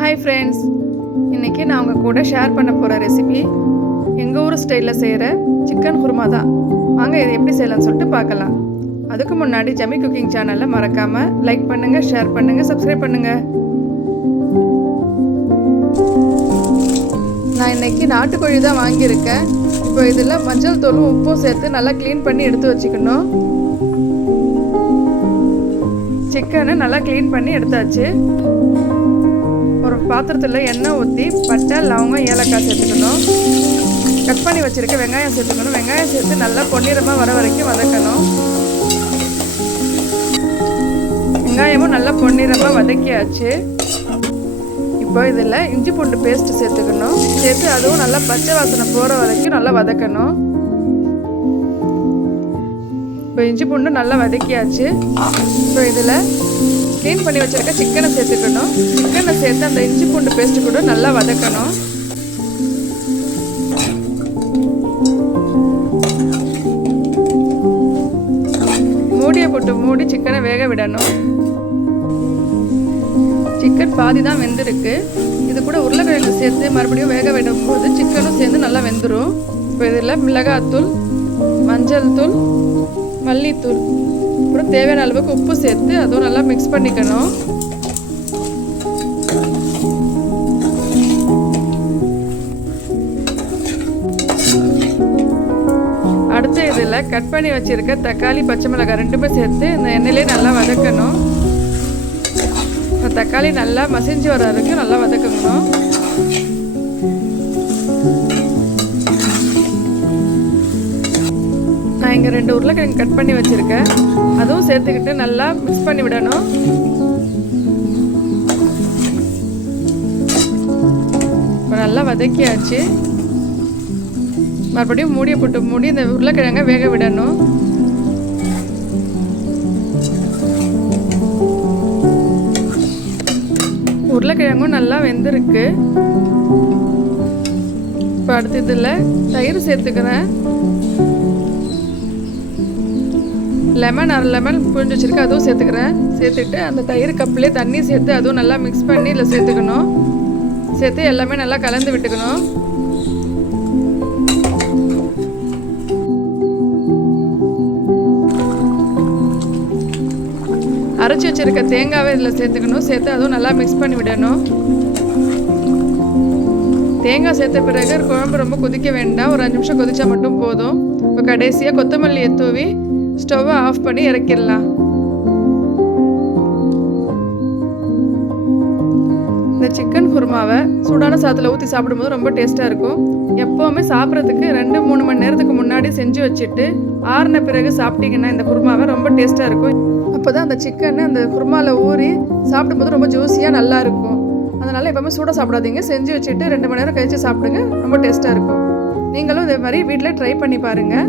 Hi friends இன்றைக்கி நான் உங்கள் கூட ஷேர் பண்ண போகிற ரெசிபி எங்கள் ஊர் ஸ்டைலில் செய்கிற சிக்கன் குருமா தான். வாங்க இதை எப்படி செய்யலாம்னு சொல்லிட்டு பார்க்கலாம். அதுக்கு முன்னாடி ஜமி குக்கிங் சேனலை மறக்காமல் லைக் பண்ணுங்கள் ஷேர் பண்ணுங்கள் சப்ஸ்கிரைப் பண்ணுங்கள் நான் இன்றைக்கி நாட்டுக்கோழி தான் வாங்கியிருக்கேன். இப்போ இதில் மஞ்சள் தூளும் உப்பும் சேர்த்து நல்லா க்ளீன் பண்ணி எடுத்து வச்சுக்கணும். சிக்கனை நல்லா க்ளீன் பண்ணி எடுத்தாச்சு. ஒரு பாத்திரத்தில் எண்ணெய் ஊற்றி பட்டை லவங்கம் ஏலக்காய் சேர்த்துக்கணும். கட் பண்ணி வச்சுருக்க வெங்காயம் சேர்த்துக்கணும். வெங்காயம் சேர்த்து நல்லா பொன்னிறமாக வர வரைக்கும் வதக்கணும். வெங்காயமும் நல்லா பொன்னிறமாக வதக்கியாச்சு. இப்போ இதில் இஞ்சி பூண்டு பேஸ்ட்டு சேர்த்துக்கணும். சேர்த்து அதுவும் நல்லா பச்சை வாசனை போகிற வரைக்கும் நல்லா வதக்கணும். இப்போ இஞ்சி பூண்டு நல்லா வதக்கியாச்சு. இப்போ இதில் க்ளீன் பண்ணி வச்சுருக்க சிக்கனை சேர்த்துக்கணும். சிக்கனை சேர்த்து அந்த இஞ்சி பூண்டு பேஸ்ட்டு கூட நல்லா வதக்கணும். மூடியை போட்டு மூடி சிக்கனை வேக விடணும். சிக்கன் பாதி தான் வெந்திருக்கு. இது கூட உருளைக்கிழங்கு சேர்த்து மறுபடியும் வேக விடும்போது சிக்கனும் சேர்ந்து நல்லா வெந்துடும் இப்போ இதில் மிளகாத்தூள் மஞ்சள் தூள் மல்லித்தூள். தேவையான அளவுக்கு உப்பு சேர்த்து அதுவும் நல்லா மிக்ஸ் பண்ணிக்கணும். அடுத்து இதில் கட் பண்ணி வச்சுருக்க தக்காளி பச்சை மிளகாய் ரெண்டுமே சேர்த்து இந்த எண்ணெயிலே நல்லா வதக்கணும். தக்காளி நல்லா மசிஞ்சு வர வரைக்கும் நல்லா வதக்கணும். நான் இங்கே ரெண்டு உருளைக்கிழங்கு கட் பண்ணி வச்சுருக்கேன். அதுவும் சேர்த்துக்கிட்டு நல்லா மிக்ஸ் பண்ணி விடணும். இப்போ நல்லா வதக்கியாச்சு. மறுபடியும் மூடியை போட்டு மூடி இந்த உருளைக்கிழங்கை வேக விடணும். உருளைக்கிழங்கும் நல்லா வெந்திருக்கு. இப்போ அடுத்து இதில் தயிர் சேர்த்துக்கிறேன். லெமன் அரை லெமன் புரிஞ்சு வச்சுருக்கு அதுவும் சேர்த்துக்கிறேன். சேர்த்துட்டு அந்த தயிர் கப்புலேயே தண்ணி சேர்த்து அதுவும் நல்லா மிக்ஸ் பண்ணி இதில் சேர்த்துக்கணும். சேர்த்து எல்லாமே நல்லா கலந்து விட்டுக்கணும். அரைச்சி வச்சிருக்க தேங்காவை இதில் சேர்த்துக்கணும். சேர்த்து அதுவும் நல்லா மிக்ஸ் பண்ணி விடணும். தேங்காய் சேர்த்த பிறகு குழம்பு ரொம்ப கொதிக்க வேண்டாம். ஒரு அஞ்சு நிமிஷம் கொதிச்சா மட்டும் போதும். இப்போ கடைசியாக கொத்தமல்லியை தூவி ஸ்டவ்வை ஆஃப் பண்ணி இறக்கிடலாம். இந்த சிக்கன் குருமாவை சூடான சாதத்தில் ஊற்றி சாப்பிடும்போது ரொம்ப டேஸ்ட்டாக இருக்கும். எப்போவுமே சாப்பிட்றதுக்கு ரெண்டு மூணு மணி நேரத்துக்கு முன்னாடி செஞ்சு வச்சுட்டு ஆறின பிறகு சாப்பிட்டீங்கன்னா இந்த குருமாவை ரொம்ப டேஸ்ட்டாக இருக்கும். அப்போ தான் அந்த சிக்கன் அந்த குருமாவில் ஊறி சாப்பிடும்போது ரொம்ப ஜூஸியாக நல்லாயிருக்கும் அதனால் எப்போவுமே சூடாக சாப்பிடாதீங்க. செஞ்சு வச்சுட்டு ரெண்டு மணி நேரம் கழித்து சாப்பிடுங்க. ரொம்ப டேஸ்ட்டாக இருக்கும். நீங்களும் இதே மாதிரி வீட்டில் ட்ரை பண்ணி பாருங்கள்